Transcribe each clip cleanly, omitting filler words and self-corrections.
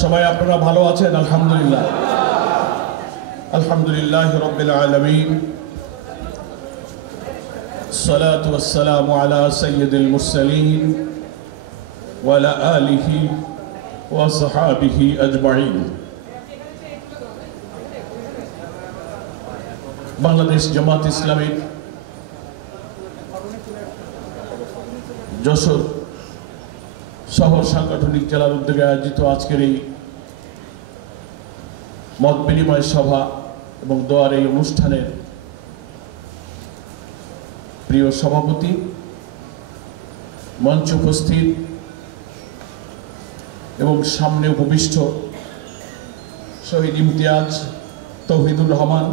সবাই আপনারা ভালো আছেন? আলহামদুলিল্লাহ আলহামদুলিল্লাহ রাব্বিল আলামিন সালাতু ওয়াসসালামু আলা সাইয়্যিদিল মুরসালিন ওয়া আলা আলিহি ওয়া সাহবিহি আজমাইন। বাংলাদেশ জামাত ইসলামী যশোর শহর সাংগঠনিক জেলার উদ্যোগে আয়োজিত আজকের এই মত বিনিময় সভা এবং দোয়ার এই অনুষ্ঠানের প্রিয় সভাপতি, মঞ্চ উপস্থিত এবং সামনে উপবিষ্ট শহীদ ইমতিয়াজ তৌহিদুর রহমান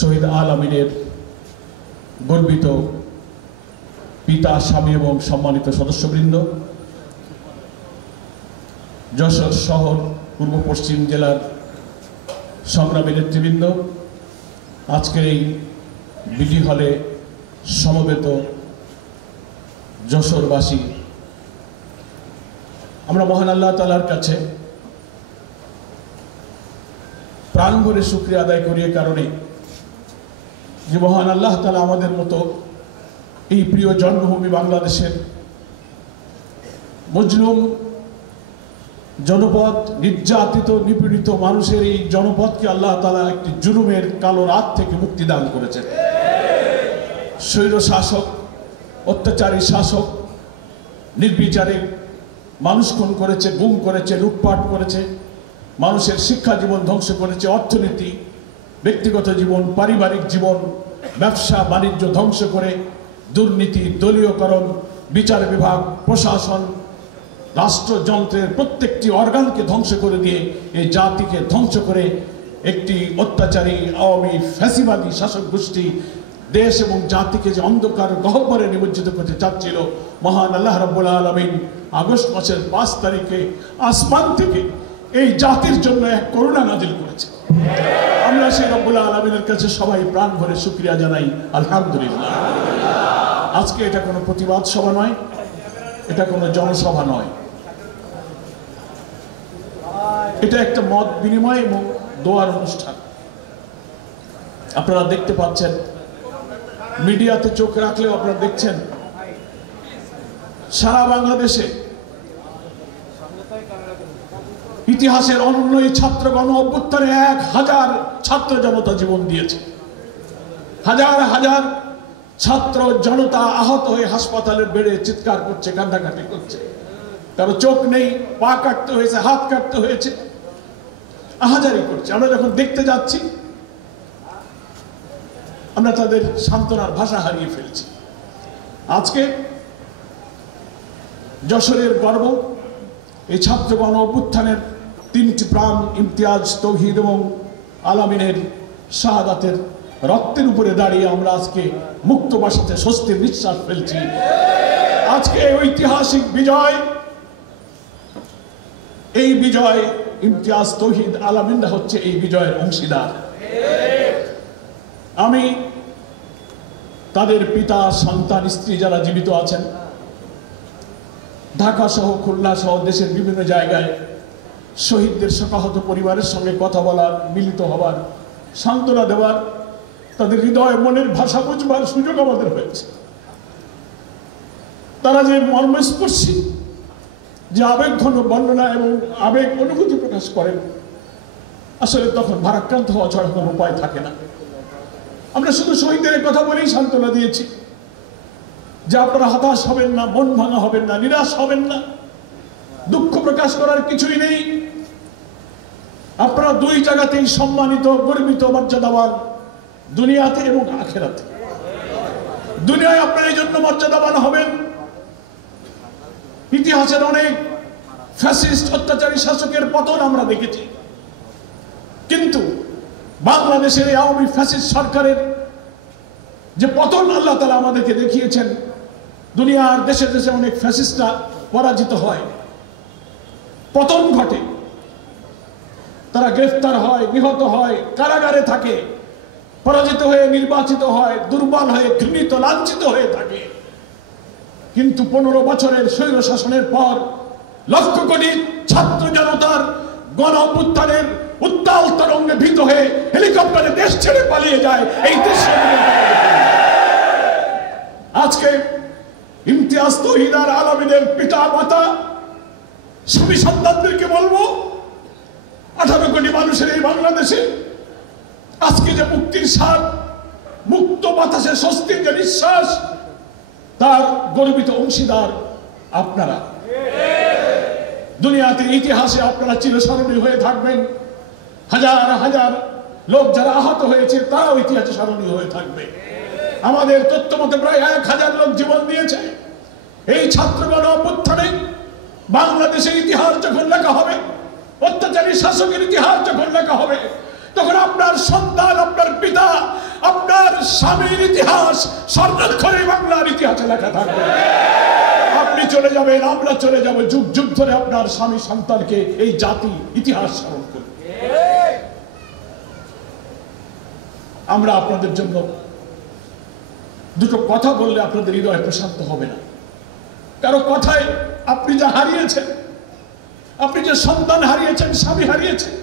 শহীদ আল আমিনের গর্বিত পিতা, স্বামী এবং সম্মানিত সদস্যবৃন্দ, যশোর শহর পূর্ব পশ্চিম জেলার সংগ্রামী নেতৃবৃন্দ, আজকের এই বিডি হলে সমবেত যশোরবাসী, আমরা মহান আল্লাহ তাআলার কাছে প্রাণ ভরে শুকরিয়া আদায় করি এ কারণে যে মহান আল্লাহ তাআলা আমাদের মতো এই প্রিয় জন্মভূমি বাংলাদেশের মজলুম জনপদ, নির্যাতিত নিপীড়িত মানুষের এই জনপদকে আল্লাহ তাআলা একটি জুলুমের কালো রাত থেকে মুক্তি দান করেছেন। স্বৈর শাসক, অত্যাচারী শাসক নির্বিচারে মানুষ খুন করেছে, গুম করেছে, লুটপাট করেছে, মানুষের শিক্ষা জীবন ধ্বংস করেছে, অর্থনীতি, ব্যক্তিগত জীবন, পারিবারিক জীবন, ব্যবসা বাণিজ্য ধ্বংস করে দুর্নীতি, দলীয়করণ, বিচার বিভাগ, প্রশাসন, রাষ্ট্রযন্ত্রের প্রত্যেকটি অর্গানকে ধ্বংস করে দিয়ে এই জাতিকে ধ্বংস করে একটি অত্যাচারী আওয়ামী ফ্যাসিবাদী শাসক গোষ্ঠী দেশ এবং জাতিকে যে অন্ধকার গহ্বরে নিমজ্জিত করতে চাচ্ছিল, মহান আল্লাহ রাব্বুল আলামিন আগস্ট মাসের 5 তারিখে আসমান থেকে এই জাতির জন্য এক করুণা নাজিল করেছে। আমরা সেই রব্বুল আলামিনের কাছে সবাই প্রাণ ভরে শুকরিয়া জানাই, আলহামদুলিল্লাহ। আজকে এটা কোনো প্রতিবাদ সভা নয়, এটা কোনো জনসভা নয়, এটা একটা মত বিনিময় এবং দোয়ার অনুষ্ঠান। আপনারা দেখতে পাচ্ছেন, মিডিয়াতে চোখ রাখলেও আপনারা দেখছেন, সারা বাংলাদেশে ইতিহাসের অনন্য এই ছাত্র গণ অভ্যুত্থানে 1000 ছাত্র জনতা জীবন দিয়েছে। হাজার হাজার ছাত্র জনতা আহত হয়ে হাসপাতালের বেডে চিৎকার করছে, কান্নাকাটি করছে, কারো চোখ নেই, পা কাটতে হয়েছে, হাত কাটতে হয়েছে, আহাজারি করছে। আমরা যখন দেখতে যাচ্ছি আমরা তাদের সান্ত্বনার ভাষা হারিয়ে ফেলছি। আজকে যশোরের গর্ব এই ছাত্র গণ অভ্যুত্থানের 3টি প্রাণ, ইমতিয়াজ, তৌহিদ এবং আল আমিনের শাহাদাতের রক্তের উপরে দাঁড়িয়ে আমরা আজকে মুক্ত বাসাতে স্বস্তির নিঃশ্বাস ফেলছি। আজকে ঐতিহাসিক বিজয়, এই বিজয় ইমতিয়াজ, তৌহিদ, আল আমিনরা হচ্ছে এই বিজয়ের অংশীদার। আমি তাদের পিতা, সন্তান, স্ত্রী যারা জীবিত আছেন, ঢাকা সহ খুলনা সহ দেশের বিভিন্ন জায়গায় শহীদদের শোকাহত পরিবারের সঙ্গে কথা বলার, মিলিত হবার, সান্ত্বনা দেওয়ার, তাদের হৃদয় মনের ভাষা বুঝবার সুযোগ আমাদের হয়েছে। তারা যে মর্মস্পর্শী, যে আবেগঘন বর্ণনা এবং আবেগ অনুভূতি প্রকাশ করেন, আসলে তখন ভারাক্রান্ত হওয়া ছাড়া কোনো উপায় থাকে না। আমরা শুধু শহীদদের কথা বলেই সান্ত্বনা দিয়েছি যে আপনারা হতাশ হবেন না, মন ভাঙা হবেন না, নিরাশ হবেন না, দুঃখ প্রকাশ করার কিছুই নেই। আপনারা 2 জায়গাতেই সম্মানিত, গর্বিত, মর্যাদাবান, দুনিয়াতে এবং আখিরাতে। দুনিয়ায় আপনারা এই জন্য মর্যাদাবান হবেন, ইতিহাসের অনেক ফ্যাসিস্ট অত্যাচারী শাসকের পতন আমরা দেখেছি, কিন্তু বাংলাদেশের এই আওয়ামী ফ্যাসিস্ট সরকারের যে পতন আল্লাহ তাআলা আমাদেরকে দেখিয়েছেন, দুনিয়ার দেশে দেশে অনেক ফ্যাসিস্টরা পরাজিত হয়, পতন ঘটে, তারা গ্রেফতার হয়, নিহত হয়, কারাগারে থাকে, পরাজিত হয়ে নির্বাচিত হয়, দুর্বল হয়ে, ঘৃণিত, লাঞ্ছিত হয়ে থাকে। কিন্তু 15 বছরের স্বৈর শাসনের পর কোটি ছাত্র জনতার গণ অভ্যুত্থানের উত্তাল তরঙ্গে ভীত হয়ে হেলিকপ্টারে দেশ ছেড়ে পালিয়ে যায় এই দেশে। আজকে ইমতিয়াজ তৌহিদ আর আলমিনের পিতা মাতা স্বামী সন্তানদেরকে বলবো, 18 কোটি মানুষের এই বাংলাদেশে আজকে যে মুক্তির স্বাদ, মুক্ত বাতাসে স্বস্তির যে নিঃশ্বাস, তার গর্বিত অংশীদার আপনারা। দুনিয়াতে ইতিহাসে আপনারা চিরস্মরণীয় হয়ে থাকবেন। হাজার হাজার লোক যারা আহত হয়েছে তারাও ইতিহাসে স্মরণীয় হয়ে থাকবে। আমাদের তথ্য মতে প্রায় 1000 লোক জীবন দিয়েছে। এই ছাত্রগণ অভ্যুত্থানে বাংলাদেশের ইতিহাস যখন লেখা হবে, অত্যাচারী শাসকের ইতিহাস যখন লেখা হবে, তখন আপনার সন্তান, আপনার পিতা, আপনার স্বামীর ইতিহাস স্বর্ণাক্ষরে বাংলার ইতিহাসে লেখা থাকবে। আপনি চলে যাবেন, আমরা চলে যাব, যুগ যুগ ধরে আপনার স্বামী সন্তানকে এই জাতি ইতিহাস স্মরণ করবে। আমরা আপনাদের জন্য দুটো কথা বললে আপনাদের হৃদয় প্রশান্ত হবে না। কারো কথায় আপনি যা হারিয়েছেন, আপনি যে সন্তান হারিয়েছেন, স্বামী হারিয়েছেন,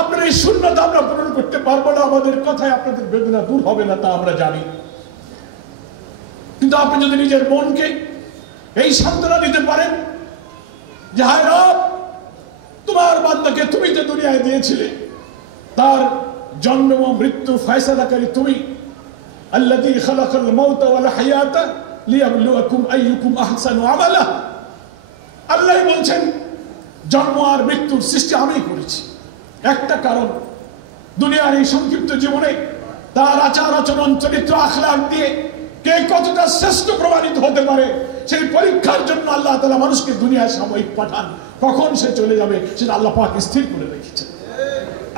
আপনার এই শূন্যতা আমরা পূরণ করতে পারবো না। আমাদের কথায় আপনাদের বেদনা দূর হবে না, তা আমরা জানি। কিন্তু আপনি যদি নিজের মনকে এই সান্ত্বনা দিতে পারেন যে হায় রব, তোমার বান্দাকে তুমি যে দুনিয়ায় দিয়েছিলে, তার জন্ম ও মৃত্যু ফয়সালাকারী তুমি। আল্লাযী খালাকাল মাউতা ওয়াল হায়াতা লিয়াবলুয়াকুম আইয়ুকুম আহসানু আমালা। আল্লাহ বলছেন জন্ম আর মৃত্যুর সৃষ্টি আমি করেছি। একটা কারণ, দুনিয়ার এই সংক্ষিপ্ত জীবনে তার আচার আচরণ, চরিত্র, আখলাক দিয়ে কে কতটা শ্রেষ্ঠ প্রমাণিত হতে পারে, সেই পরীক্ষার জন্য আল্লাহ তাআলা মানুষকে দুনিয়ায় সাময়িক পাঠান। কখন সে চলে যাবে সেটা আল্লাহ পাক স্থির করে রেখেছেন।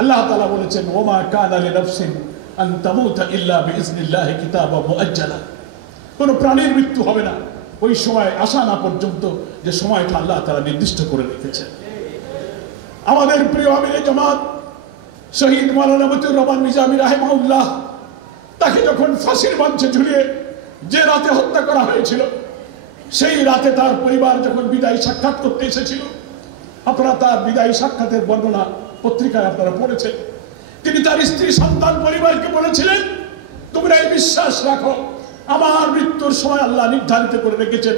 আল্লাহ তাআলা বলেছেন ওমা কানা লিনাফসিন আন তামুতা ইল্লা বিইজনিল্লাহি কিতাবাম মুআজ্জালা। কোন প্রাণীর মৃত্যু হবে না ওই সময় আসা না পর্যন্ত, যে সময়টা আল্লাহ তাআলা নির্দিষ্ট করে রেখেছেন। আমাদের প্রিয় আমিরে জামাত শহীদ মাওলানা মতিউর রহমান নিজামী রাহিমাহুল্লাহ, তাকে যখন ফাঁসির মঞ্চে ঝুলিয়ে যে রাতে হত্যা করা হয়েছিল, সেই রাতে তার পরিবার যখন বিদায়ী সাক্ষাৎ করতে এসেছিল, আপনারা তার বিদায়ী সাক্ষাতের বর্ণনা পত্রিকায় আপনারা পড়েছেন। তিনি তার স্ত্রী, সন্তান, পরিবারকে বলেছিলেন, তোমরা এই বিশ্বাস রাখো, আমার মৃত্যুর সময় আল্লাহ নির্ধারিত করে রেখেছেন।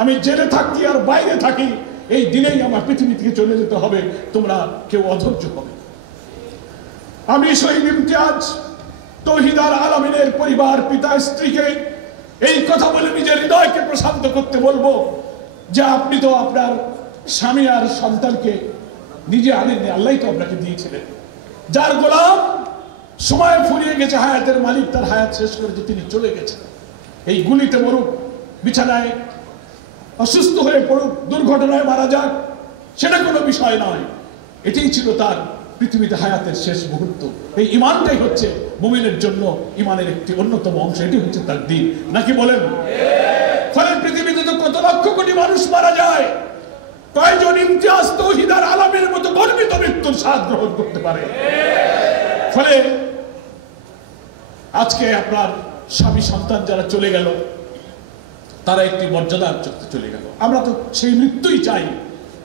আমি জেলে থাকি আর বাইরে থাকি, এই দিনেই আমার পৃথিবী থেকে চলে যেতে হবে, তোমরা কেউ অধৈর্য হবে। আমি শহীদ ইমতিয়াজ তৌহিদ আর আলমিনের পরিবার, পিতা, স্ত্রীকে এই কথা বলে নিজের হৃদয়কে প্রশান্ত করতে বলবো যে আপনি তো আপনার স্বামী আর সন্তানকে নিজে আনেননি, আল্লাহ তো আপনাকে দিয়েছিলেন। যার গোলাম সময় ফুরিয়ে গেছে, হায়াতের মালিক তার হায়াত শেষ করেছে, তিনি চলে গেছেন। এই গুলিতে মরুক, বিছানায় অসুস্থ হয়ে পড়ুক, দুর্ঘটনায় মারা যাক, সেটা কোনো বিষয় নয়। এটাই ছিল তার পৃথিবীতে হায়াতের শেষ মুহূর্ত। এই ইমানটাই হচ্ছে মুমিনের জন্য ইমানের একটি অন্যতম অংশ, এটি হচ্ছে তার দিন, নাকি বলেন? ফলে পৃথিবীতে তো কত লক্ষ কোটি মানুষ মারা যায়, কয়জন ইমতিয়াজ তৌহিদ আর আলমের মতো গর্বিত মৃত্যুর স্বাদ গ্রহণ করতে পারে? ফলে আজকে আপনার স্বামী সন্তান যারা চলে গেল, তারা একটি মর্যাদার চলতে চলে গেল। আমরা তো সেই মৃত্যুই চাই,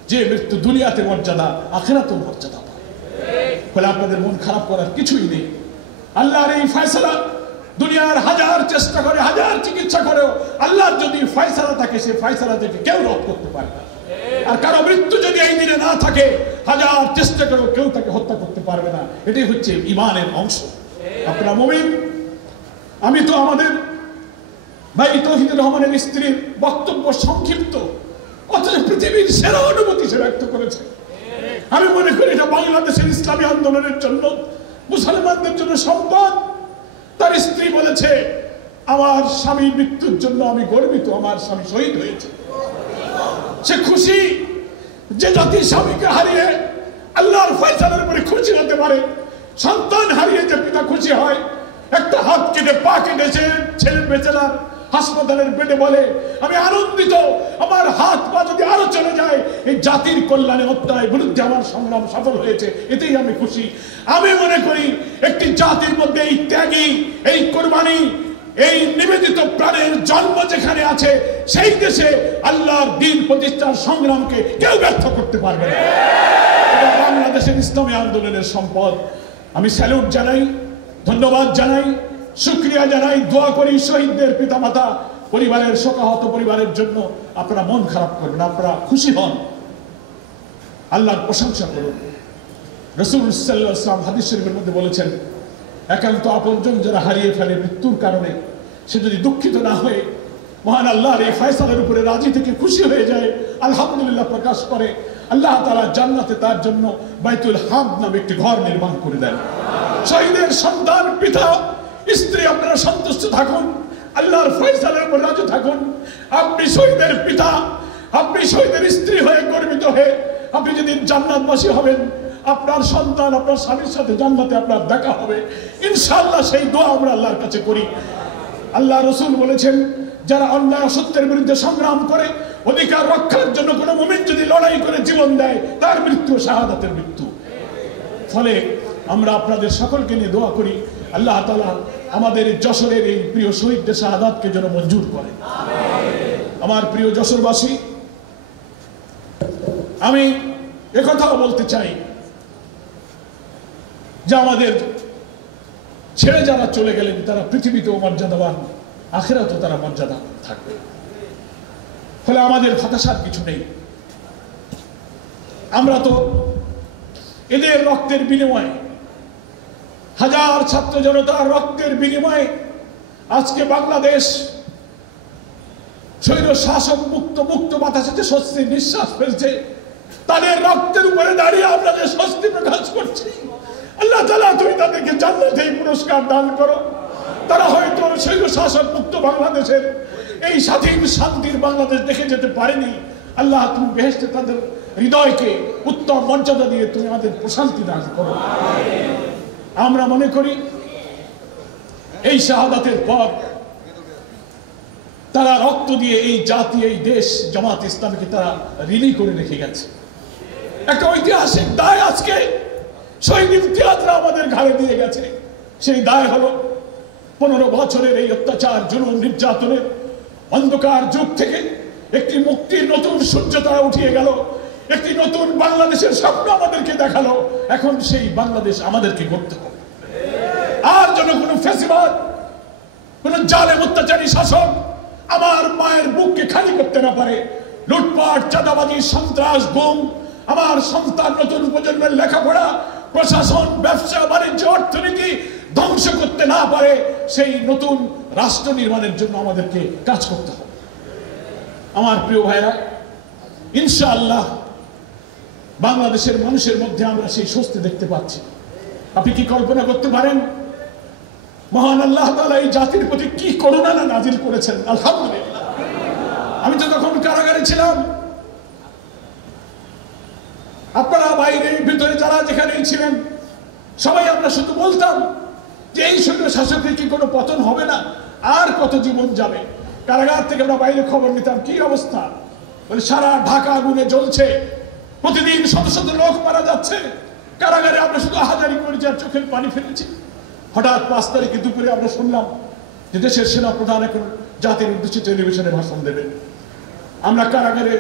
যে মৃত্যু দুনিয়াতে মর্যাদা, আখিরাতেও মর্যাদা পায়। ফলে আপনাদের মন খারাপ করার কিছুই নেই। আল্লাহর এই ফয়সালা, দুনিয়ার হাজার চেষ্টা করে, হাজার চিকিৎসা করেও আল্লাহর যদি ফয়সালা থাকে, সেই ফয়সালা থেকে কেউ রদ করতে পারে না। আর কারো মৃত্যু যদি এই দিনে না থাকে, হাজার চেষ্টা করেও কেউ তাকে হত্যা করতে পারবে না। এটাই হচ্ছে ইমানের অংশ। আপনারা মুমিন। আমি তো আমাদের ভাই তৌহিদুর রহমানের স্ত্রীর বক্তব্য সংক্ষিপ্ত, অথচ পৃথিবীর সেরা অনুভূতি সে ব্যক্ত করেছে। আমি মনে করি এটা বাংলাদেশের ইসলামী আন্দোলনের জন্য, মুসলমানদের জন্য সম্পদ। তার স্ত্রী বলেছে, আমার স্বামী মৃত্যুর জন্য আমি গর্বিত, আমার স্বামী শহীদ হয়েছে। সে খুশি যে জাতি স্বামীকে হারিয়ে আল্লাহর ফয়সালার উপরে খুশি হতে পারে। সন্তান হারিয়ে যে পিতা খুশি হয়, একটা হাত কেটে পা কেটেছে ছেলে বেচারা হাসপাতালের বেডে বলে, আমি আনন্দিত, আমার হাত পা যদি আরো চলে যায়, এই জাতির কল্যাণে, হত্যার বিরুদ্ধে আমার সংগ্রাম সফল হয়েছে, এতেই আমি খুশি। আমি মনে করি একটি জাতির মধ্যে এই ত্যাগী, এই কোরবানি, এই নিবেদিত প্রাণের জন্ম যেখানে আছে সেই দেশে আল্লাহর দ্বীন প্রতিষ্ঠার সংগ্রামকে কেউ ব্যর্থ করতে পারবে না। এটা বাংলাদেশের ইসলামী আন্দোলনের সম্পদ। আমি স্যালুট জানাই, ধন্যবাদ জানাই, শুকরিয়া জানাই, দোয়া করি শহীদদের পিতামাতা পরিবারের, শোকাহত পরিবারের জন্য। আপনারা মন খারাপ করবেন, আপনারা খুশি হন, আল্লাহর প্রশংসা করুন। রাসূল সাল্লাল্লাহু আলাইহি ওয়াসাল্লাম হাদিস শরীফের মধ্যে বলেছেন, একান্ত আপনজন যারা হারিয়ে ফেলে মৃত্যুর কারণে, সে যদি দুঃখিত না হয়ে মহান আল্লাহর এই ফয়সালার উপরে রাজি থেকে খুশি হয়ে যায়, আলহামদুলিল্লাহ প্রকাশ করে, আল্লাহ তাআলা জান্নাতে তার জন্য বাইতুল হামদ নামে একটি ঘর নির্মাণ করে দেন। শহীদের সন্তান, পিতা, স্ত্রী, আপনারা সন্তুষ্ট থাকুন, আল্লাহর ফয়সালার উপর রাজি থাকুন। আপনি শহীদের পিতা, আপনি শহীদের স্ত্রী হয়ে গর্বিত হয়ে আপনি যেদিন জান্নাতবাসী হবেন, আপনার সন্তান আপনার স্বামীর সাথে জান্নাতে আপনার দেখা হবে ইনশাআল্লাহ। সেই দোয়া আমরা আল্লাহর কাছে করি। আল্লাহ রাসূল বলেছেন, যারা অন্যায় অসত্যের বিরুদ্ধে সংগ্রাম করে অধিকার রক্ষার জন্য কোনো মুমিন যদি লড়াই করে জীবন দেয়, তার মৃত্যু শাহাদাতের মৃত্যু। ফলে আমরা আপনাদের সকলকে নিয়ে দোয়া করি, আল্লাহ তাআলা আমাদের যশোরের এই প্রিয় শহীদদের শাহাদাতকে যেন মঞ্জুর করে। আমার প্রিয় যশোরবাসী, আমি একথাও বলতে চাই যে আমাদের ছেড়ে যারা চলে গেলেন তারা পৃথিবীতেও মর্যাদাবান, আখিরাতেও তারা মর্যাদা থাকবে। ফলে আমাদের হতাশার কিছু নেই। আমরা তো এদের রক্তের বিনিময়ে, হাজার ছাত্র জনতার রক্তের বিনিময়ে আজকে বাংলাদেশ স্বৈর শাসক মুক্ত বাতাসে স্বস্তির নিঃশ্বাস ফেলছে। তাদের রক্তের উপরে দাঁড়িয়ে আমরা যে স্বস্তি প্রকাশ করছি, আল্লাহ তাআলা তুমি তাদেরকে জান্নাতে এই পুরস্কার দান করো। তারা হয়তো স্বৈর শাসক মুক্ত বাংলাদেশের এই স্বাধীন শান্তির বাংলাদেশ দেখে যেতে পারেনি। আল্লাহ তুমি বেহেশতে তাদের হৃদয়কে উত্তম মর্যাদা দিয়ে তুমি আমাদের প্রশান্তি দান করো। আমরা মনে করি এই শাহাদাতের পর তারা রক্ত দিয়ে এই জাতি, এই দেশ, জামাত ইসলামীকে তারা ঋণী করে রেখে গেছে। একটা ঐতিহাসিক দায় আজকে শহীদ ইমতিয়াজরা আমাদের ঘাড়ে দিয়ে গেছে। সেই দায় হলো 15 বছরের এই অত্যাচার, জুলুম, নির্যাতনের অন্ধকার যুগ থেকে একটি মুক্তির নতুন সূর্য তারা উঠিয়ে গেল। একটি নতুন বাংলাদেশের স্বপ্ন আমাদেরকে দেখালো। এখন সেই বাংলাদেশ আমাদেরকে গড়তে হবে। আর যেন কোনো ফ্যাসিবাদ, কোনো জালেম অত্যাচারী শাসক আমার মায়ের বুককে খালি করতে না পারে। লুটপাট, চাঁদাবাজি, সন্ত্রাস, গুম, আমার সন্তান, নতুন প্রজন্মের লেখাপড়া, প্রশাসন, ব্যবসা বাণিজ্য, অর্থনীতি ধ্বংস করতে না পারে। সেই নতুন রাষ্ট্র নির্মাণের জন্য আমাদেরকে কাজ করতে হবে। আমার প্রিয় ভাইরা, ইনশাআল্লাহ বাংলাদেশের মানুষের মধ্যে আমরা সেই স্বস্তি দেখতে পাচ্ছি। আপনি কি কল্পনা করতে পারেন মহান আল্লাহ তাআলা এই জাতির প্রতি কি করুণা না নাজিল করেছেন? আলহামদুলিল্লাহ। আমি তো তখন কারাগারে ছিলাম, আপনারা বাইরে ভিতরে যারা যেখানেই ছিলেন সবাই আমরা শুধু বলতাম যে এই সৈন্য শাসকের কি কোনো পতন হবে না? আর কত জীবন যাবে? কারাগার থেকে আমরা বাইরে খবর নিতাম, কি অবস্থা, বলে সারা ঢাকা আগুনে জ্বলছে, প্রতিদিন শত শত লোক মারা যাচ্ছে। কারাগারে আমরা শুধু আহাজারি করেছি আর চোখের পানি ফেলেছি। হঠাৎ 5 তারিখে দুপুরে আমরা শুনলাম যে দেশের সেনা প্রধান এখন জাতির উদ্দেশ্যে টেলিভিশনে ভাষণ দেবেন। আমরা কারাগারে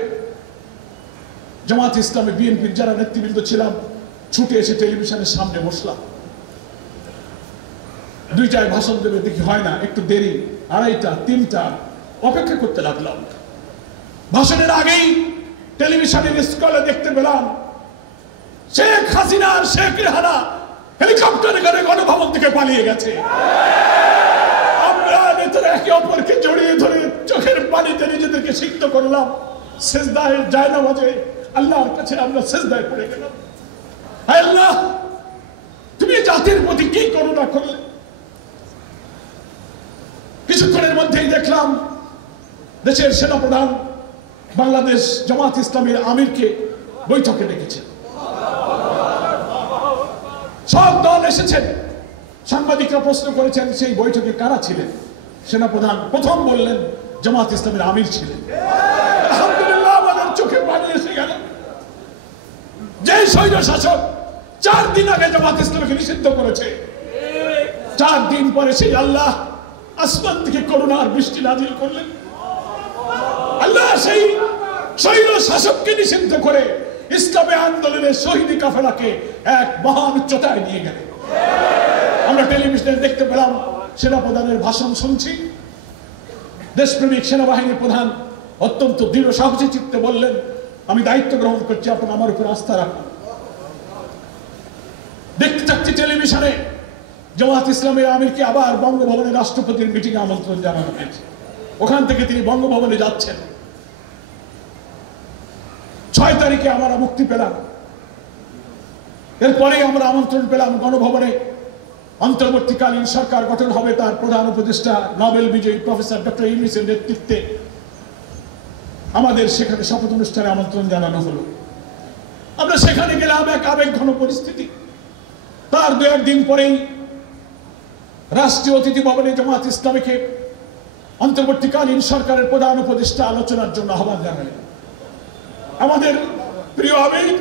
জামাত ইসলামী, বিএনপির যারা নেতৃবৃন্দ ছিলাম ছুটে এসে টেলিভিশনের সামনে বসলাম। 2টায় ভাষণ দেবে, দেখি হয় না, একটু দেরি, 2:30, 3টা অপেক্ষা করতে লাগলাম। ভাষণের আগেই টেলিভিশনের স্ক্রলে দেখতে পেলাম শেখ হাসিনা আর শেখ রেহানা হেলিকপ্টারে করে গণভবন থেকে পালিয়ে গেছে। আমরা নেতারা একে অপরকে জড়িয়ে ধরে চোখের পানিতে নিজেদেরকে সিক্ত করলাম। সেজদায়, জায়নামাজে আল্লাহর কাছে আমরা সেজদায় পড়ে গেলাম। হায় আল্লাহ, তুমি জাতির প্রতি কি করুণা করলে। কিছুক্ষণের মধ্যেই দেখলাম দেশের সেনাপ্রধান বাংলাদেশ জামাত ইসলামীর আমিরকে বৈঠকে ডেকেছেন। সব দল এসেছেন। সাংবাদিকরা প্রশ্ন করেছেন সেই বৈঠকে কারা ছিলেন। সেনাপ্রধান প্রথম বললেন জামাত ইসলামীর আমির ছিলেন। আলহামদুলিল্লাহ, আমাদের চোখে পানি এসে গেল। যে স্বৈর শাসক 4 দিন আগে জামাত ইসলামীকে নিষিদ্ধ করেছে, 4 দিন পরে সেই আল্লাহ আসমান থেকে করুণার বৃষ্টি নাজিল করলেন। আল্লাহ সেই স্বৈর শাসককে নিষিদ্ধ করে ইসলামী আন্দোলনের শহীদি কাফেলাকে এক মহান উচ্চতায় নিয়ে গেলেন। আমরা টেলিভিশনে দেখতে পেলাম, সেনাপ্রধানের ভাষণ শুনছি। দেশপ্রেমিক সেনাবাহিনী প্রধান অত্যন্ত দৃঢ় সাহসী চিত্তে বললেন, আমি দায়িত্ব গ্রহণ করছি, আপনারা আমার উপর আস্থা রাখুন। দেখতে চাচ্ছি টেলিভিশনে জামাত ইসলামের আমিরকে আবার বঙ্গভবনে রাষ্ট্রপতির মিটিং আমন্ত্রণ জানানো হয়েছে। ওখান থেকে তিনি বঙ্গভবনে যাচ্ছেন। 6 তারিখে আমরা মুক্তি পেলাম। এরপরেই আমরা আমন্ত্রণ পেলাম গণভবনে অন্তর্বর্তীকালীন সরকার গঠন হবে, তার প্রধান উপদেষ্টা নোবেল বিজয়ী প্রফেসর ডক্টর ইউনূসের নেতৃত্বে আমাদের সেখানে শপথ অনুষ্ঠানে আমন্ত্রণ জানানো হলো। আমরা সেখানে গেলাম, এক আবেগঘন পরিস্থিতি। তার 2-1 দিন পরেই রাষ্ট্রীয় অতিথি ভবনে জামাত ইসলামীকে অন্তর্বর্তীকালীন সরকারের প্রধান উপদেষ্টা আলোচনার জন্য আহ্বান জানালেন। আমাদের প্রিয় আমির,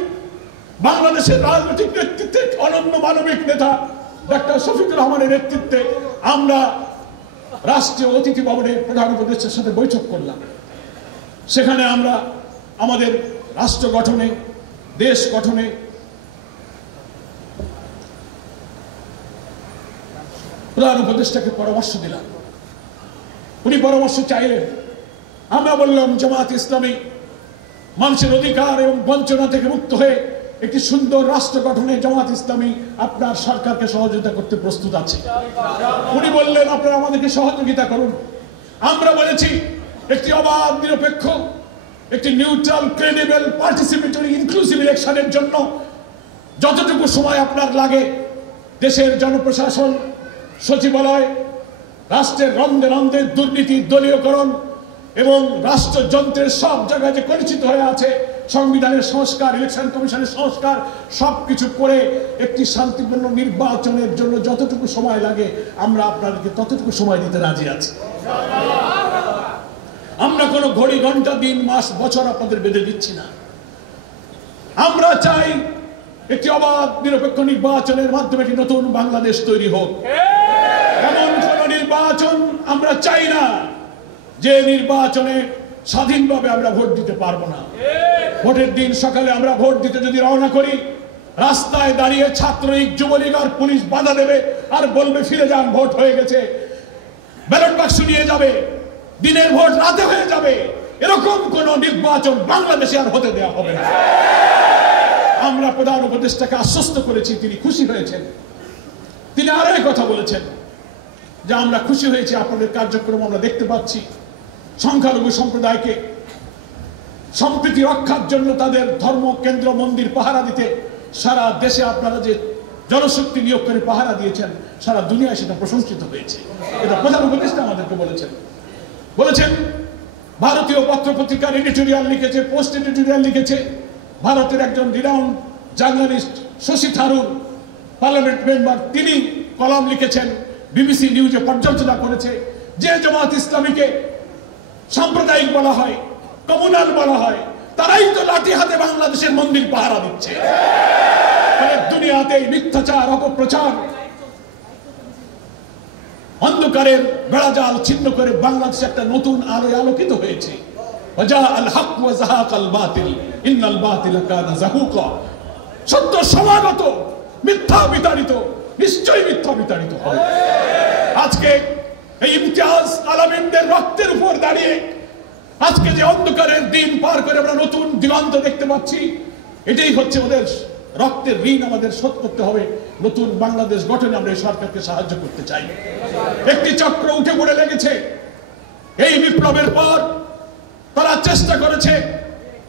বাংলাদেশের রাজনৈতিক নেতৃত্বে অনন্য মানবিক নেতা ডক্টর শফিকুর রহমানের নেতৃত্বে আমরা রাষ্ট্রীয় অতিথি ভবনে প্রধান উপদেষ্টার সাথে বৈঠক করলাম। সেখানে আমরা আমাদের রাষ্ট্র গঠনে, দেশ গঠনে প্রধান উপদেষ্টাকে পরামর্শ দিলাম। উনি পরামর্শ চাইলেন। আমরা বললাম, জামাত ইসলামী মানুষের অধিকার এবং বঞ্চনা থেকে মুক্ত হয়ে একটি সুন্দর রাষ্ট্র গঠনে জামাত ইসলামী আপনার সরকারকে সহযোগিতা করতে প্রস্তুত আছে। উনি বললেন, আপনারা আমাদেরকে সহযোগিতা করুন। আমরা বলেছি, একটি অবাধ, নিরপেক্ষ, একটি নিউট্রাল, ক্রেডিবল, পার্টিসিপেটরি, ইনক্লুসিভ ইলেকশনের জন্য যতটুকু সময় আপনার লাগে, দেশের জনপ্রশাসন, সচিবালয়, রাষ্ট্রের রন্ধে রন্ধে দুর্নীতি, দলীয়করণ এবং রাষ্ট্রযন্ত্রের সব জায়গায় যে পরিচিত হয়ে আছে, সংবিধানের সংস্কার, ইলেকশন কমিশনের সংস্কার, সবকিছু করে একটি শান্তিপূর্ণ নির্বাচনের জন্য যতটুকু সময় লাগে আমরা আপনাদেরকে ততটুকু সময় দিতে রাজি আছি। আমরা কোনো ঘড়ি, ঘন্টা, দিন, মাস, বছর আপনাদের বেঁধে দিচ্ছি না। আমরা চাই একটি অবাধ, নিরপেক্ষ নির্বাচনের মাধ্যমে একটি নতুন বাংলাদেশ তৈরি হোক। এমন কোন নির্বাচন আমরা চাই না যে নির্বাচনে স্বাধীনভাবে আমরা ভোট দিতে পারবো না। ভোটের দিন সকালে আমরা ভোট দিতে যদি রওনা করি, রাস্তায় দাঁড়িয়ে ছাত্রলীগ, যুবলীগ আর পুলিশ বাধা দেবে আর বলবে, ফিরে যান, ভোট হয়ে গেছে। ব্যালট বাক্স নিয়ে যাবে, দিনের ভোট রাতে হয়ে যাবে। এরকম কোন নির্বাচন বাংলাদেশে আর হতে দেওয়া হবে না। আমরা প্রধান উপদেষ্টাকে আশ্বস্ত করেছি, তিনি খুশি হয়েছেন। তিনি আরো এক কথা বলেছেন যে, আমরা খুশি হয়েছি, আপনাদের কার্যক্রম আমরা দেখতে পাচ্ছি। সংখ্যালঘু সম্প্রদায়কে সম্প্রীতি রক্ষার জন্য তাদের ধর্ম কেন্দ্র, মন্দির পাহারা দিতে সারা দেশে আপনারা যে জনশক্তি নিয়োগ করে পাহারা দিয়েছেন, সারা দুনিয়ায় সেটা প্রশংসিত হয়েছে। এটা প্রধান উপদেষ্টা আমাদেরকে বলেছেন। ভারতীয় পত্রপত্রিকার এডিটোরিয়াল লিখেছে, পোস্ট এডিটোরিয়াল লিখেছে। ভারতের একজন renowned journalist Shashi Tharoor, parliament member, তিনি কলাম লিখেছেন, বিবিসি নিউজে পর্যালোচনা করেছে যে জামাত ইসলামীকে সাম্প্রদায়িক বলা হয়, কমিউনাল বলা হয়, তারাই তো লাঠি হাতে বাংলাদেশের মন্দির পাহারা দিচ্ছে। দুনিয়াতে মিথ্যাচার, অপপ্রচার, অন্ধকারের বেড়াজাল ছিন্ন করে বাংলাদেশ একটা নতুন আলোয় আলোকিত হয়েছে। সত্য সমাগত, মিথ্যা বিতাড়িত, নিশ্চয়ই মিথ্যা বিতাড়িত হবে। আজকে এই ইমতিয়াজ আলামিনদের রক্তের উপর দাঁড়িয়ে আজকে যে অন্ধকারের দিন পার করে আমরা নতুন দিগন্ত দেখতে পাচ্ছি, এটাই হচ্ছে ওদের রক্তের ঋণ আমাদের শোধ করতে হবে। নতুন বাংলাদেশ গঠনে আমরা এই সরকারকে সাহায্য করতে চাই। একটি চক্র উঠে পড়ে লেগেছে এই বিপ্লবের পর। তারা চেষ্টা করেছে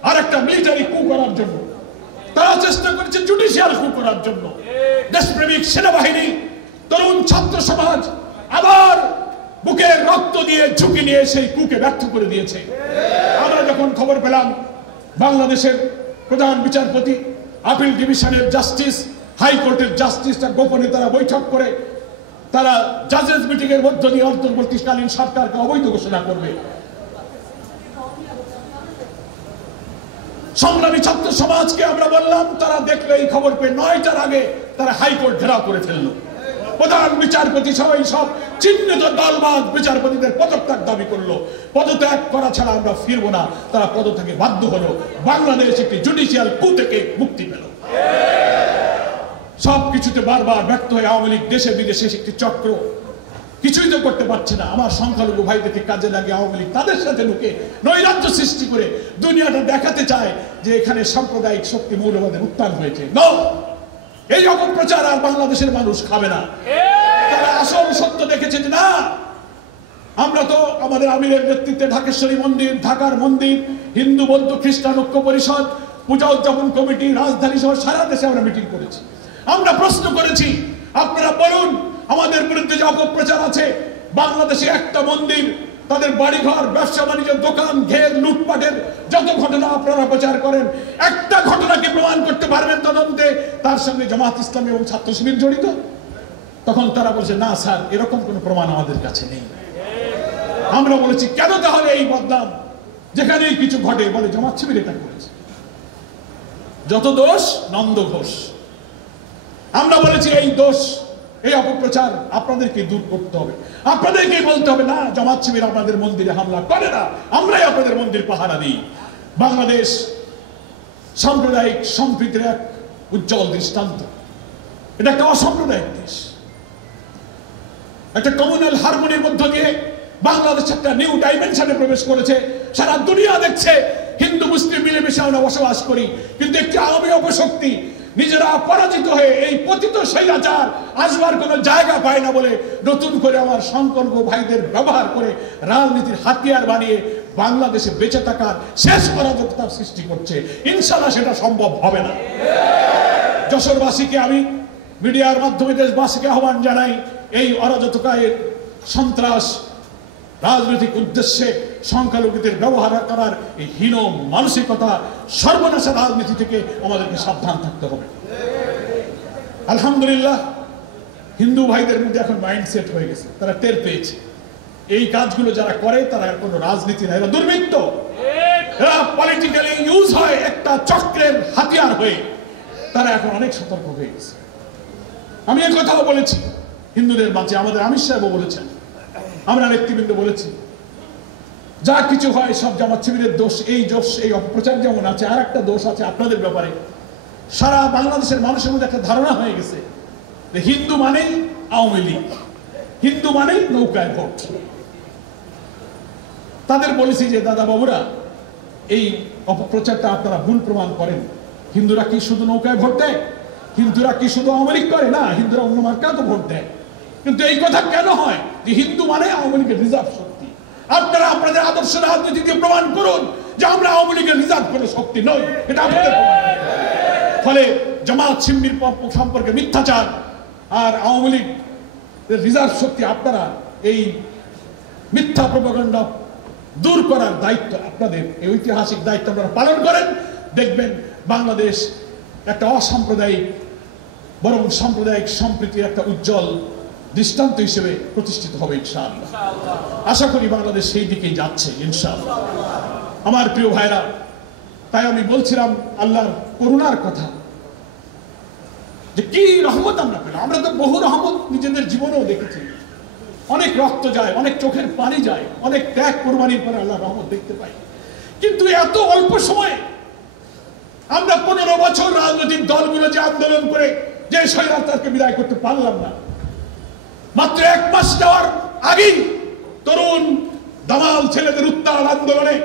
আর একটা মিলিটারি কু করার জন্য, তারা চেষ্টা করেছে জুডিশিয়াল কু করার জন্য। দেশপ্রেমিক সেনাবাহিনী, তরুণ ছাত্র সমাজ আবার বুকের রক্ত দিয়ে ঝুঁকি নিয়ে সেই কুকে ব্যর্থ করে দিয়েছে। আমরা যখন খবর পেলাম বাংলাদেশের প্রধান বিচারপতি, আপিল ডিভিশনের জাস্টিস, হাইকোর্টের জাস্টিস, তার গোপনে তারা বৈঠক করে তারা জাজেস মিটিং এর মধ্য দিয়ে অন্তর্বর্তীকালীন সরকারকে অবৈধ ঘোষণা করবে। সংগ্রামী ছাত্র সমাজকে আমরা বললাম, তারা দেখলে এই খবর পেয়ে 9টার আগে তারা হাইকোর্ট ঘেরাও করে ফেললো। প্রধান বিচারপতি সবাই সব চিহ্নিত দলবাদ বিচারপতিদের পদত্যাগ দাবি করলো। পদত্যাগ করা ছাড়া আমরা ফিরবো না, তারা পদত্যাগে বাধ্য হলো। বাংলাদেশ একটি জুডিশিয়াল কু থেকে মুক্তি পেল। সবকিছুতে বারবার ব্যর্থ হয়ে আওয়ামী লীগ দেশে বিদেশে একটি চক্র, কিছুই তো করতে পারছে না। আমার সংখ্যালঘু ভাইদেরকে কাজে লাগে আওয়ামী লীগ তাদের সাথে ঢুকে নৈরাজ্য সৃষ্টি করে দুনিয়াটা দেখাতে চায় যে এখানে সাম্প্রদায়িক শক্তি মৌলবাদের উত্থান হয়েছে। এই অপপ্রচার আর বাংলাদেশের মানুষ খাবে না। তারা আসল সত্য দেখেছে যে না, আমরা তো আমাদের আমিরের নেতৃত্বে ঢাকেশ্বরী মন্দির, ঢাকার মন্দির, হিন্দু বৌদ্ধ খ্রিস্টান ঐক্য পরিষদ, পূজা উদযাপন কমিটি, রাজধানী সহ সারা দেশে আমরা মিটিং করেছি। আমরা প্রশ্ন করেছি, আপনারা বলুন আমাদের বিরুদ্ধে যে অপপ্রচার আছে, বাংলাদেশে একটা মন্দির, তাদের বাড়িঘর, ব্যবসা বাণিজ্য, দোকান, ঘের, লুটপাটের যত ঘটনা আপনারা প্রচার করেন, একটা ঘটনাকে প্রমাণ করতে পারবেন তদন্তে তার সঙ্গে জামাত ইসলামী এবং ছাত্র শিবির জড়িত? তখন তারা বলছে না স্যার, এরকম কোনো প্রমাণ আমাদের কাছে নেই। আমরা বলেছি কেন তাহলে এই বদনাম? যেখানেই কিছু ঘটে বলে জামাত শিবির এটা করেছে। যত দোষ নন্দ ঘোষ। আমরা বলেছি এই দোষ, এই অপপ্রচার আপনাদেরকে দূর করতে হবে, আপনাদেরকে বলতে হবে না জামাত শিবির আপনাদের মন্দিরে হামলা করে না, আমরাই আপনাদের মন্দির পাহারা দিই। বাংলাদেশ সাম্প্রদায়িক সম্প্রীতির এক উজ্জ্বল দৃষ্টান্ত। এটা একটা অসাম্প্রদায়িক দেশ, একটা কমিউনাল হারমোনির মধ্য দিয়ে বাংলাদেশ একটা নিউ ডাইমেনশনে প্রবেশ করেছে। সারা দুনিয়া দেখছে হিন্দু মুসলিম মিলেমিশে আমরা বসবাস করি, কিন্তু একটি আওয়ামী অপশক্তি নিজেরা পরাজিত হয়ে এই পতিত স্বৈরাচার আসবার কোনো জায়গা পায় না বলে নতুন করে আমার সংখ্যালঘু ভাইদের ব্যবহার করে রাজনীতির হাতিয়ার বানিয়ে বাংলাদেশে বেঁচে থাকার শেষ অরাজকতার সৃষ্টি করছে। ইনশাআল্লাহ সেটা সম্ভব হবে না। যশোরবাসীকে আমি মিডিয়ার মাধ্যমে দেশবাসীকে আহ্বান জানাই, এই অরাজকতায় সন্ত্রাস রাজনৈতিক উদ্দেশ্যে সংখ্যালঘুদের ব্যবহার করার এই হীন মানসিকতা সর্বনাশা রাজনীতি থেকে আমাদেরকে সাবধান থাকতে হবে। আলহামদুলিল্লাহ হিন্দু ভাইদের মধ্যে এখন মাইন্ডসেট হয়ে গেছে, তারা টের পেয়েছে এই কাজগুলো যারা করে তারা কোনো রাজনীতি না, এরা দুর্বৃত্ত, এরা পলিটিক্যালি ইউজ হয় একটা চক্রের হাতিয়ার হয়ে। তারা এখন অনেক সতর্ক হয়ে গেছে। আমি এই কথাও বলেছি হিন্দুদের মাঝে, আমাদের আমির সাহেবও বলেছেন, আমরা নেতৃবৃন্দ বলেছি, যা কিছু হয় সব জামাত শিবিরের দোষ। এই অপপ্রচার যেমন আছে, আর একটা দোষ আছে আপনাদের ব্যাপারে। সারা বাংলাদেশের মানুষের মধ্যে একটা ধারণা হয়ে গেছে যে হিন্দু মানেই আওয়ামী লীগ, হিন্দু মানেই নৌকায় ভোট। তাদের বলেছি যে দাদা বাবুরা, এই অপপ্রচারটা আপনারা ভুল প্রমাণ করেন। হিন্দুরা কি শুধু নৌকায় ভোট দেয়? হিন্দুরা কি শুধু আওয়ামী লীগ করে? না, হিন্দুরা অন্য মার্কাও তো ভোট দেয়। কিন্তু এই কথা কেন হয় যে হিন্দু মানে আওয়ামী লীগের রিজার্ভ শক্তি? আপনারা আপনাদের আদর্শ রাজনীতি দিয়ে প্রমাণ করুন যে আমরা আওয়ামী লীগের রিজার্ভ কোনো শক্তি নই, এটা আপনাদের প্রমাণ। ফলে জামাত শিবির সম্পর্কে মিথ্যাচার আর আওয়ামী লীগ রিজার্ভ শক্তি, আপনারা এই মিথ্যা প্রপাগান্ডা দূর করার দায়িত্ব আপনাদের, এই ঐতিহাসিক দায়িত্ব আপনারা পালন করেন। দেখবেন বাংলাদেশ একটা অসাম্প্রদায়িক বরং সাম্প্রদায়িক সম্প্রীতির একটা উজ্জ্বল দৃষ্টান্ত হিসেবে প্রতিষ্ঠিত হবে ইনশাআল্লাহ। আশা করি বাংলাদেশ সেই দিকেই যাচ্ছে ইনশাআল্লাহ। আমার প্রিয় ভাইরা, তাই আমি বলছিলাম আল্লাহর করুণার কথা, যে কি রহমত আমরা পেলাম। আমরা তো বহু রহমত নিজেদের জীবনেও দেখেছি, অনেক রক্ত যায়, অনেক চোখের পানি যায়, অনেক ত্যাগ কুরবানির পরে আল্লাহর রহমত দেখতে পাই। কিন্তু এত অল্প সময়ে আমরা 15 বছর রাজনৈতিক দলগুলো যে আন্দোলন করে যে স্বৈরাচারকে বিদায় করতে পারলাম না, মাত্র 1 মাস যাওয়ার আগেই তরুণ দামাল ছেলেদের উত্তাল আন্দোলনে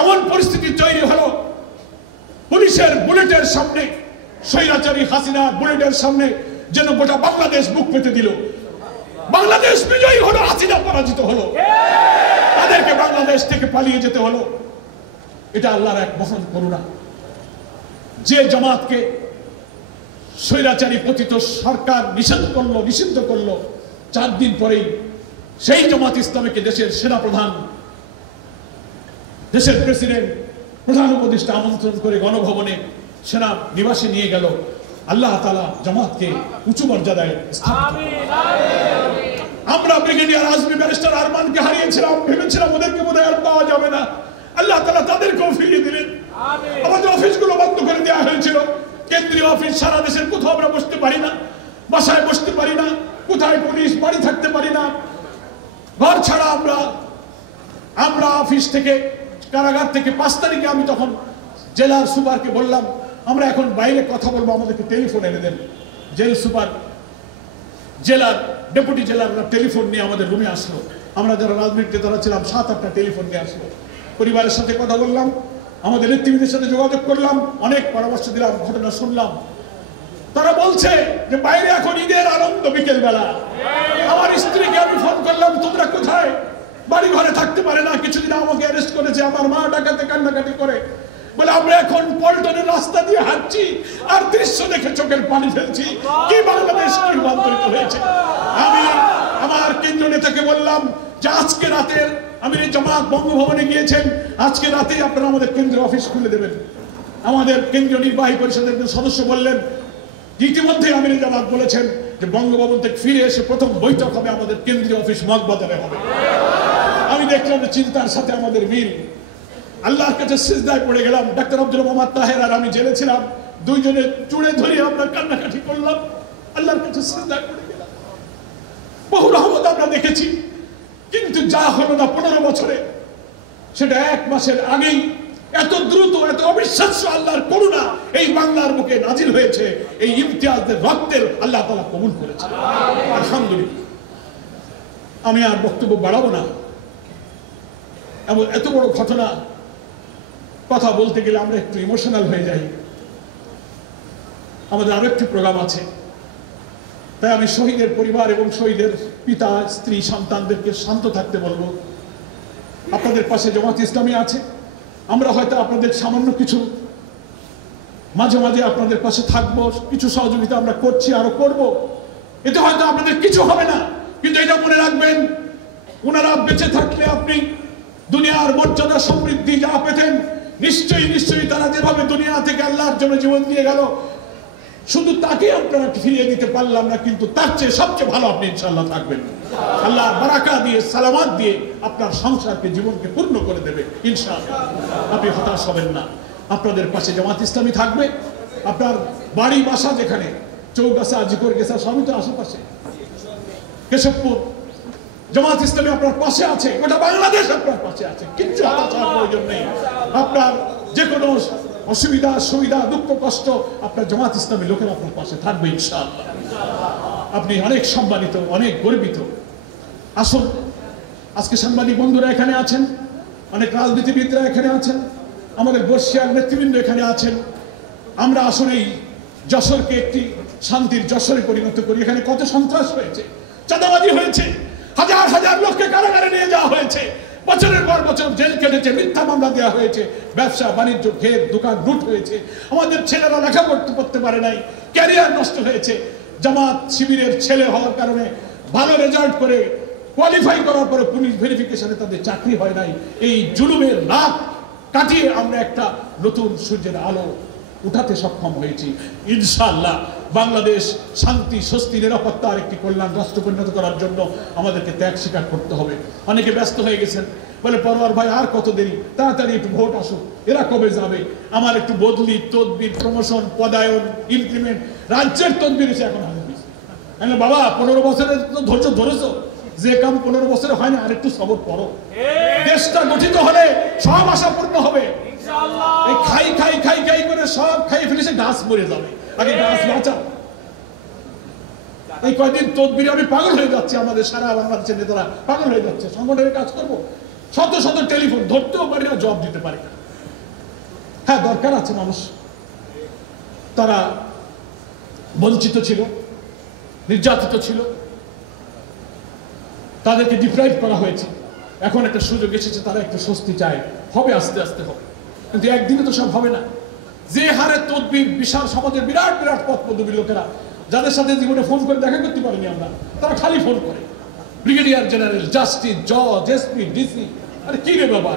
এমন পরিস্থিতি তৈরি হলো, পুলিশের বুলেটের সামনে, স্বৈরাচারী হাসিনার বুলেটের সামনে যেন গোটা বাংলাদেশ বুক পেতে দিল। বাংলাদেশ বিজয়ী হলো, হাসিনা পরাজিত হলো, তাদেরকে বাংলাদেশ থেকে পালিয়ে যেতে হলো। এটা আল্লাহর এক মহান করুণা। যে জামাতকে স্বৈরাচারী পতিত সরকার নিষিদ্ধ করলো 4 দিন পরেই সেই জামাত ইসলামীকে দেশের সেনাপ্রধান, দেশের প্রেসিডেন্ট, প্রধান উপদেষ্টা আমন্ত্রণ করে গণভবনে সেনা নিবাসে নিয়ে গেল। আল্লাহ তাআলা জামাতকে উঁচু মর্যাদায় স্থাপন। আমরা ব্রিগেডিয়ার আজমি ব্যারিস্টার আরমানকে হারিয়েছিলাম, ভেবেছিলাম ওদেরকে বোধহয় আর পাওয়া যাবে না। আল্লাহ তাআলা তাদেরকেও ফিরিয়ে দিলেন। আমাদের অফিসগুলো বন্ধ করে দেওয়া হয়েছিল, কেন্দ্রীয় অফিস সারা দেশের কোথাও আমরা বসতে পারি না, বাসায় বসতে পারি না, কোথায় পুলিশ, বাড়ি থাকতে পারি না, ঘর ছাড়া আমরা অফিস থেকে, কারাগার থেকে 5 তারিখে আমি তখন জেলার সুপারকে বললাম আমরা এখন বাইরে কথা বলবো, আমাদেরকে টেলিফোন এনে দেন। জেল সুপার, জেলার ডেপুটি জেলাররা টেলিফোন নিয়ে আমাদের রুমে আসলো। আমরা যারা রাজনীতি নেতারা ছিলাম 7-8টা টেলিফোন নিয়ে আসলো। পরিবারের সাথে কথা বললাম, আমাদের নেতৃবৃন্দের সাথে যোগাযোগ করলাম, অনেক পরামর্শ দিলাম, ঘটনা শুনলাম। তারা বলছে যে বাইরে এখন ঈদের আনন্দ, বিকেল বেলা। আমার স্ত্রীকে আমি ফোন করলাম, তোমরা কোথায়? বাড়ি ঘরে থাকতে পারে না, কিছুদিন আমাকে অ্যারেস্ট করেছে। আমার মা ডাকাতে কান্নাকাটি করে বলে আমরা এখন পল্টনের রাস্তা দিয়ে হাঁটছি আর দৃশ্য দেখে চোখের পানি ফেলছি, কি বাংলাদেশ রূপান্তরিত হয়েছে। আমি আমার কেন্দ্রীয় নেতাকে বললাম যে আজকে রাতে আমির জামাত বঙ্গভবনে গিয়েছেন, আজকে রাতে আপনারা আমাদের কেন্দ্রীয় অফিস খুলে দেবেন। আমাদের কেন্দ্রীয় নির্বাহী পরিষদের সদস্য বললেন ইতিমধ্যে আমির জামাত বলেছেন যে বঙ্গভবন থেকে ফিরে এসে প্রথম বৈঠক হবে আমাদের কেন্দ্রীয় অফিস মগবাজারে হবে। আমি দেখলাম চিন্তার সাথে আমাদের মিল। আল্লাহর কাছে সিজদায় পড়ে গেলাম। ডাক্তার আব্দুল মোহাম্মদ তাহের আর আমি জেলে ছিলাম, দুইজনে চুড়ে ধরে আমরা কান্নাকাটি করলাম, আল্লাহর কাছে সিজদায় পড়ে গেলাম। বহু রহমত আমরা দেখেছি, কিন্তু যা হলো না 15 বছরে, সেটা 1 মাসের আগেই এত দ্রুত, এত অবিশ্বাস্য আল্লাহর করুণা এই বাংলার বুকে নাজিল হয়েছে। এই ইমতিয়াজদের রক্তের আল্লাহ তাআলা কবুল করেছে, আলহামদুলিল্লাহ। আমি আর বক্তব্য বাড়াবো না। এমন এত বড় ঘটনা কথা বলতে গেলে আমরা একটু ইমোশনাল হয়ে যাই। আমাদের আরো একটি প্রোগ্রাম আছে, তাই আমি শহীদের পরিবার এবং শহীদের পিতা, স্ত্রী, সন্তানদেরকে শান্ত থাকতে বলবো। আপনাদের পাশে জামাত ইসলামী আছে। আমরা হয়তো আপনাদের সামান্য কিছু মাঝে মাঝে আপনাদের পাশে থাকবো, কিছু সহযোগিতা আমরা করছি, আরো করব। এতে হয়তো আপনাদের কিছু হবে না, কিন্তু এটা মনে রাখবেন, ওনারা বেঁচে থাকলে আপনি দুনিয়ার মর্যাদা সমৃদ্ধি যা পেতেন, নিশ্চয়ই তারা যেভাবে দুনিয়া থেকে আল্লাহর জন্য জীবন দিয়ে গেল, শুধু তাকে আপনারা ফিরিয়ে দিতে পারলাম না, কিন্তু তার চেয়ে সবচেয়ে ভালো আপনি ইনশাআল্লাহ থাকবেন। আল্লাহ বারাকা দিয়ে, সালামাত দিয়ে আপনার সংসারকে, জীবনকে পূর্ণ করে দেবে ইনশাআল্লাহ। আপনি হতাশ হবেন না, আপনাদের পাশে জামাত ইসলামী থাকবে। আপনার বাড়ি বাসা যেখানে, চৌগাছা, জিকর গেছা, সবই তো আশেপাশে, কেশবপুর, জামাত ইসলামী আপনার পাশে আছে, গোটা বাংলাদেশ আপনার পাশে আছে, কিচ্ছু হতাশ হওয়ার প্রয়োজন নেই। আপনার যে কোনো অসুবিধা, সুবিধা, দুঃখ, কষ্ট, আপনার জামাত ইসলামী লোকের আপনার পাশে থাকবে ইনশাআল্লাহ। আপনি অনেক সম্মানিত, অনেক গর্বিত। আসুন, আজকে সাংবাদিক বন্ধুরা এখানে আছেন, অনেক রাজনীতিবিদরা এখানে আছেন, আমাদের বর্ষিয়ার নেতৃবৃন্দ এখানে আছেন। আমরা আসলে এই যশোরকে একটি শান্তির যশোরে পরিণত করি। এখানে কত সন্ত্রাস হয়েছে, চাঁদাবাজি হয়েছে, হাজার হাজার লোককে কারাগারে নিয়ে যাওয়া হয়েছে, বছরের পর বছর জেল কেটেছে, মিথ্যা মামলা দেওয়া হয়েছে, ব্যবসা বাণিজ্য, ক্ষেত দোকান লুট হয়েছে, আমাদের ছেলেরা লেখাপড়া করতে পারে নাই, ক্যারিয়ার নষ্ট হয়েছে। জামাত শিবিরের ছেলে হওয়ার কারণে ভালো রেজাল্ট করে কোয়ালিফাই করার পরে পুলিশ ভেরিফিকেশনে তাদের চাকরি হয় নাই। এই জুলুমের রাত কাটিয়ে আমরা একটা নতুন সূর্যের আলো উঠাতে সক্ষম হয়েছি। ইনশাআল্লাহ বাংলাদেশ শান্তি, স্বস্তি, নিরাপত্তার একটি কল্যাণ রাষ্ট্র পরিণত করার জন্য আমাদেরকে ত্যাগ স্বীকার করতে হবে। অনেকে ব্যস্ত হয়ে গেছেন, বলে পরোয়ার ভাই আর কত দেরি, তাড়াতাড়ি একটু ভোট আসুক, এরা কবে যাবে? আমার একটু বদলি, তদবির, প্রমোশন, পদায়ন, ইনক্রিমেন্ট, রাজ্যের তদবির এসে এখন হাজির হয়েছে। আমি বাবা 15 বছরের তো ধৈর্য ধরেছো, যে কাম 15 বছরে হয় না, আরেকটু সবর করো। দেশটা গঠিত হলে সব আশা পূর্ণ হবে। এই খাই খাই খাই খাই করে সব খাই ফেলেছে, গাছ মরে যাবে, আগে গাছ বাঁচাও। এই কয়েকদিন তদবিরে আমি পাগল হয়ে যাচ্ছে, আমাদের সারা বাংলাদেশের নেতারা পাগল হয়ে যাচ্ছে। সংগঠনের কাজ করবো, শত শত টেলিফোন ধরতেও পারি না, জবাব দিতে পারি না। হ্যাঁ, দরকার আছে মানুষ, তারা বঞ্চিত ছিল, নির্যাতিত ছিল, তাদেরকে ডিপ্রাইভ করা হয়েছে। এখন একটা সুযোগ এসেছে, তারা একটু স্বস্তি চায়, হবে, আস্তে আস্তে হবে, কিন্তু একদিনে তো সব হবে না। যে হারে তদবির, বিশাল সমাজের বিরাট বিরাট পদ পদবীর লোকেরা, যাদের সাথে জীবনে ফোন করে দেখা করতে পারিনি আমরা, তারা খালি ফোন করে, ব্রিগেডিয়ার জেনারেল, জাস্টিস, জজ, এসপি, ডিসি। আরে কি রে বাবা,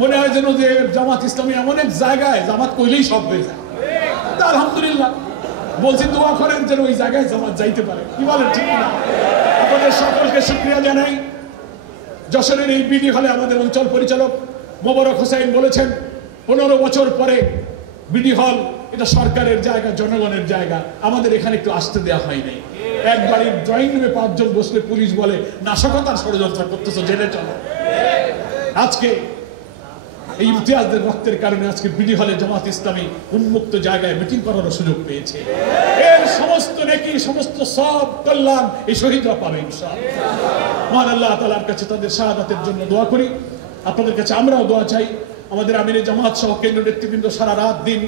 মনে হয় যেন যে জামাত ইসলামী এমন এক জায়গায় জামাত কইলেই সব হয়ে যায়। তা আলহামদুলিল্লাহ বলছি, দোয়া করেন যেন ওই জায়গায় জামাত যাইতে পারে। কি বলেন, ঠিক না? আপনাদের সকলকে শুকরিয়া জানাই। যশোরের এই বিডি হলে আমাদের অঞ্চল পরিচালক মোবারক হোসেন বলেছেন 15 বছর পরে বিডি হল এটা সরকারের জায়গা, জনগণের জায়গা, আমাদের এখানে একটু আসতে দেওয়া হয়নি। এক বাড়ির ড্রয়িং রুমে 5 জন বসলে পুলিশ বলে নাশকতার ষড়যন্ত্র করতেছ, জেনে চলো। আজকে এই ইমতিয়াজদের রক্তের কারণে আজকে বিডি হলে জামাত ইসলামী উন্মুক্ত জায়গায় মিটিং করার সুযোগ পেয়েছে। এর সমস্ত নেকি, সমস্ত সব কল্যাণ এই শহীদরা পাবে ইনশাআল্লাহ। মহান আল্লাহ তাআলার কাছে তাদের শাহাদাতের জন্য দোয়া করি। আপনাদের কাছে আমরাও দোয়া চাই। আমাদের আমিরে জামাত সহ কেন্দ্র নেতৃবৃন্দ সারা রাত দিন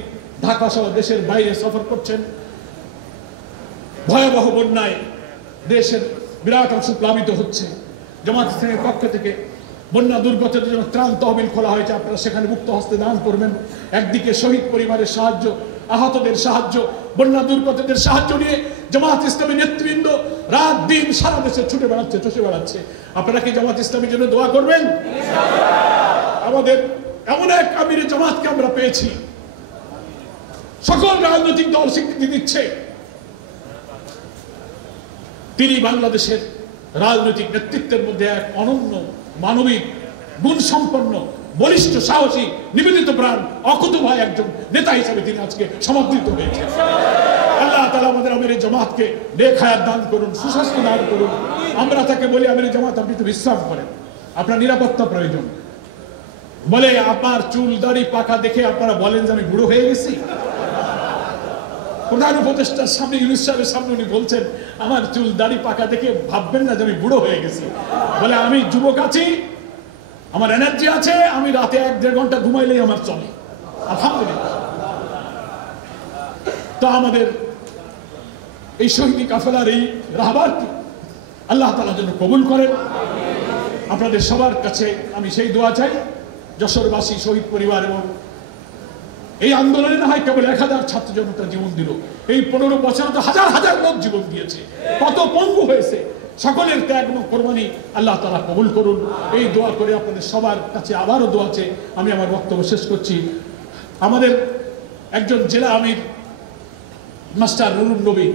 ঢাকা সহ দেশের বাইরে সফর করছেন। ভয়াবহ বন্যায় দেশের বিরাট অংশ প্লাবিত হচ্ছে। জামাত ইসলামের পক্ষ থেকে বন্যা দুর্গতের জন্য ত্রাণ তহবিল খোলা হয়েছে, আপনারা সেখানে মুক্ত হস্তে দান করবেন। একদিকে শহীদ পরিবারের সাহায্য, আহতদের সাহায্য, বন্যা দুর্গতদের সাহায্য নিয়ে জামাত ইসলামী নেতৃবৃন্দ রাত দিন সারা দেশে ছুটে বেড়াচ্ছে, চষে বেড়াচ্ছে। আপনারা কি জামাত ইসলামীর জন্য দোয়া করবেন? আমাদের এমন এক আমিরে জামাতকে আমরা পেয়েছি, সকল রাজনৈতিক দল স্বীকৃতি দিচ্ছে। তিনি বাংলাদেশের রাজনৈতিক নেতৃত্বের মধ্যে এক অনন্য মানবিক গুণ সম্পন্ন, বলিষ্ঠ, সাহসী, নিবেদিত প্রাণ, অকুতোভয় একজন নেতা হিসেবে তিনি আজকে সমাদৃত হয়েছেন। আল্লাহ তাআলা আমাদের আমিরে জামাতকে নেক হায়াত দান করুন, সুস্বাস্থ্য দান করুন। আমরা তাকে বলি, আমিরে জামাত আপনি একটু বিশ্রাম করেন, আপনার নিরাপত্তা প্রয়োজন। বলে আপনার চুল দাড়ি পাকা দেখে আপনারা বলেন যে আমি বুড়ো হয়ে গেছি। প্রধান উপদেষ্টার সামনে, ইউনূস সাহেবের সামনে উনি বলছেন আমার চুল দাড়ি পাকা দেখে ভাববেন না যে আমি বুড়ো হয়ে গেছি। বলে আমি যুবক আছি, আমার এনার্জি আছে, আমি রাতে 1-1.5 ঘন্টা ঘুমাইলেই আমার চলে, আলহামদুলিল্লাহ। তো আমাদের এই শহীদি কাফেলার এই রাহবারকে আল্লাহ তাআলা যেন কবুল করেন। আপনাদের সবার কাছে আমি সেই দোয়া চাই, যশোরবাসী, শহীদ পরিবার এবং এই আন্দোলনে না হয় কেবল 1000 ছাত্র জনতা জীবন দিল, এই 15 বছরে তো হাজার হাজার লোক জীবন দিয়েছে, কত পঙ্গু হয়েছে। সকলের ত্যাগ এবং কোরবানি আল্লাহ তাআলা কবুল করুন, এই দোয়া করে আপনাদের সবার কাছে আবারও দোয়া চেয়ে আমি আমার বক্তব্য শেষ করছি। আমাদের একজন জেলা আমির মাস্টার নুরুন নবী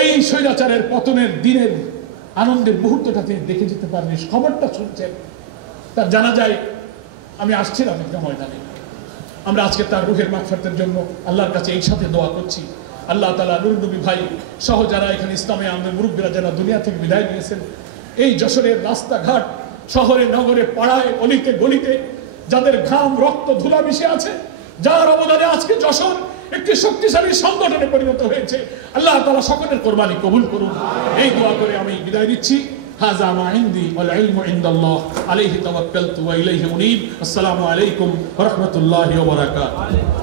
এই স্বৈরাচারের পতনের দিনের আনন্দের মুহূর্তটা তিনি দেখে যেতে পারেন, খবরটা শুনছেন। তার জানাজায় আমি আসছিলাম একটা ময়দানে। আমরা আজকে তার রুহের মাগফিরাতের জন্য আল্লাহর কাছে এই সাথে দোয়া করছি। আল্লাহ তাআলা নুরুন নবী ভাই সহ যারা এখানে ইসলামে আমাদের মুরব্বীরা যারা দুনিয়া থেকে বিদায় নিয়েছেন, এই যশোরের রাস্তাঘাট, শহরে নগরে, পাড়ায়, অলিতে গলিতে যাদের ঘাম, রক্ত, ধুলা মিশে আছে, যার অবদানে আজকে যশোর একটি শক্তিশালী সংগঠনে পরিণত হয়েছে, আল্লাহ তাআলা সকলের কোরবানি কবুল করুন। এই দোয়া করে আমি বিদায় নিচ্ছি। হাযা মা ইনদি ওয়াল ইলমু ইনদাল্লাহ আলাইহি তাওয়াক্কালতু ওয়া ইলাইহি উনীব। আসসালামু আলাইকুম ওয়া রাহমাতুল্লাহি ওয়া বারাকাতুহু।